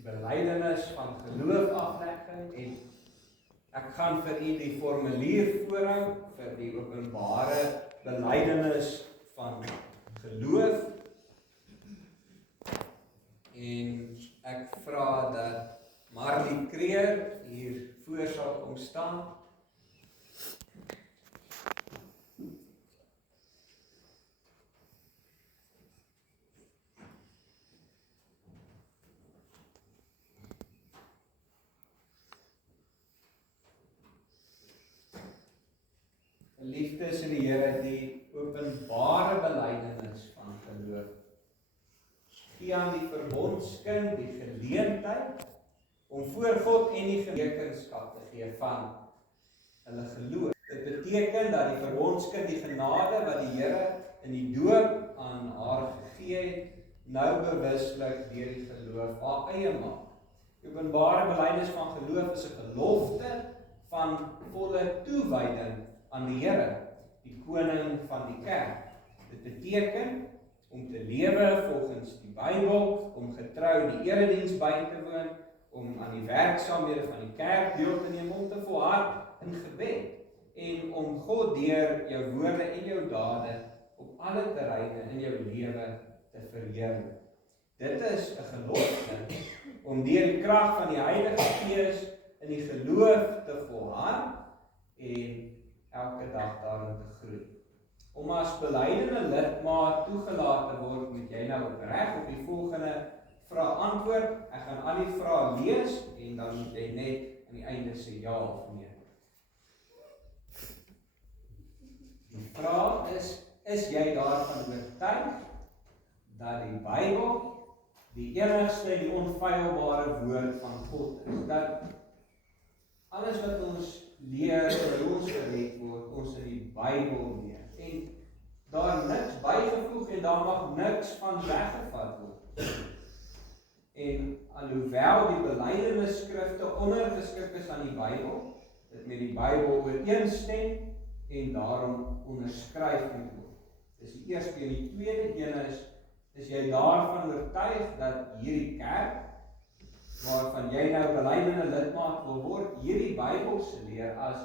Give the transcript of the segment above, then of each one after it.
die belydenis van geloof aflegging en ek gaan vir u die formulier voorhou vir die openbare belydenis van geloof en ek vra dat Marlie Kreer hier voor sal kom staan. Geliefdes in die Here, die openbare belydenis van geloof gee aan die verbondskind die geleentheid om voor God en die rekenskap te gee van hulle geloof. Dit beteken dat die verbondskind die genade wat die Here in die doop aan haar gegee het, nou bewuslik deur die geloof haar eie maak. Die openbare belydenis van geloof is 'n gelofte van volle toewyding aan die Here, die koning van die kerk. Dit beteken om te lewe volgens die Bybel, om getrou die erediens by te woon, om aan die werksaamhede van die kerk deel te neem, om te volhard in gebed en om God deur jou woorde en jou dade op alle terreine in jou lewe te verheerlik. Dit is 'n gelofte om deur die krag van die Heilige Gees in die geloof te volhard en elke dag daarin te groei. Om as belydende lidmaat toegelaat te word, moet jy nou opreg op die volgende vrae antwoord. Ek gaan al die vrae lees en dan moet jy net aan die einde sê ja of nee. Die vraag is jy daarvan oortuig dat die Bybel die enigste, die onfeilbare woord van God is? Dat alles wat ons leer oor ons gered word, ons in die Bybel leer. En daar niks bygevoeg en daar mag niks van weggevat word. En alhoewel die belydenisskrifte ondergeskik is aan die Bybel, dit met die Bybel ooreenstem en daarom onderskryf moet word. Dis die eerste en die tweede een is jy daarvan oortuig dat hierdie kerk, waarvan jy nou belydende lidmaat wil word, hierdie Bybelse leer as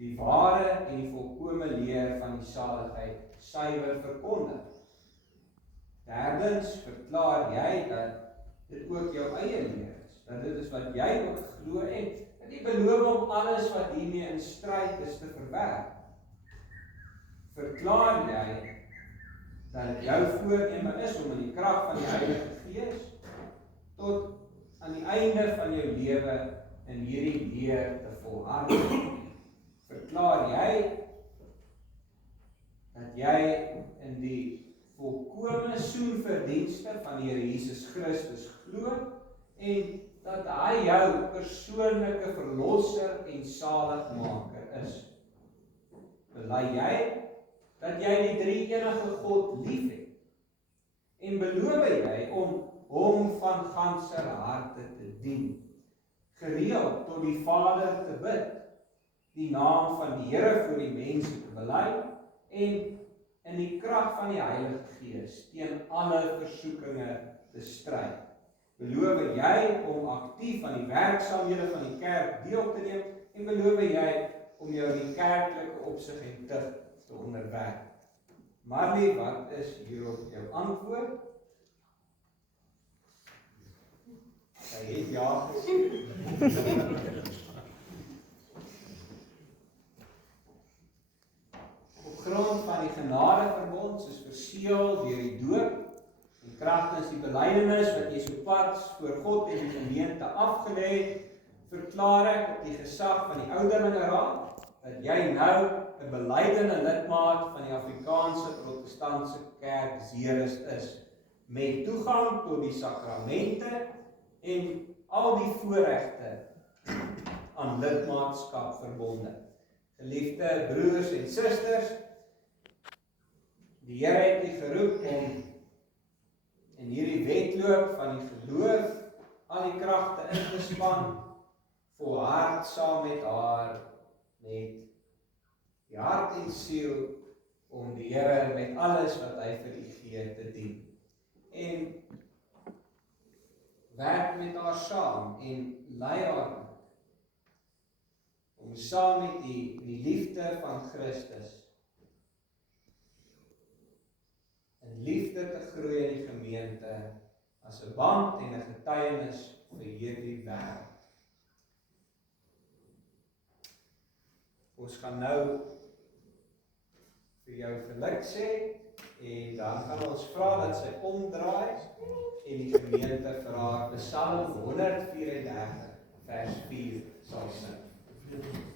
die ware en die volkome leer van die saligheid suiwer verkondig. Derdens, verklaar jy dat dit ook jou eie leer is, dat dit is wat jy ook glo en dat jy beloof om alles wat hiermee in stryd is te verwerp. Verklaar jy dat dit jou voorneme is om in die krag van die Heilige Gees tot aan die einde van jou lewe in hierdie leer te volhard. Verklaar jy dat jy in die volkome soenverdienste van die Here Jesus Christus glo en dat hy jou persoonlike verlosser en saligmaker is? Bely jy dat jy die drie-enige God liefhet en beloof jy om hom van ganser harte te dien, gereeld tot die Vader te bid, die naam van die Here voor die mense te bely en in die krag van die Heilige Gees teen alle versoekinge te stry. Beloof jy om aktief aan die werksaamhede van die kerk deel te neem en beloof jy om jou in die kerklike opsig en tuig te onderwerp? Marlie, wat is hierop jou antwoord? Sy het ja gesê. Op grond van die genadeverbond soos verseël deur die doop en kragtens die belydenis wat jy sopas voor God en die gemeente afgelê het, verklaar ek op die gesag van die ouderlingeraad dat jy nou 'n belydende lidmaat van die Afrikaanse Protestantse Kerk Ceres is, met toegang tot die sakramente en al die voorregte aan lidmaatskap verbonde. Geliefde broers en susters, die Here het u geroep om in hierdie wedloop van die geloof al die kragte in te span, volhard saam met haar, met die hart en siel, om die Here met alles wat hy vir u gee te dien. En werk met haar saam en lei haar om saam met die liefde van Christus in liefde te groei in die gemeente as 'n band en 'n getuienis vir hierdie wêreld. Ons gaan nou vir jou geluk sê en dan gaan ons vra dat sy omdraai en die gemeente vir haar Psalm 134 vers 4 sal sing.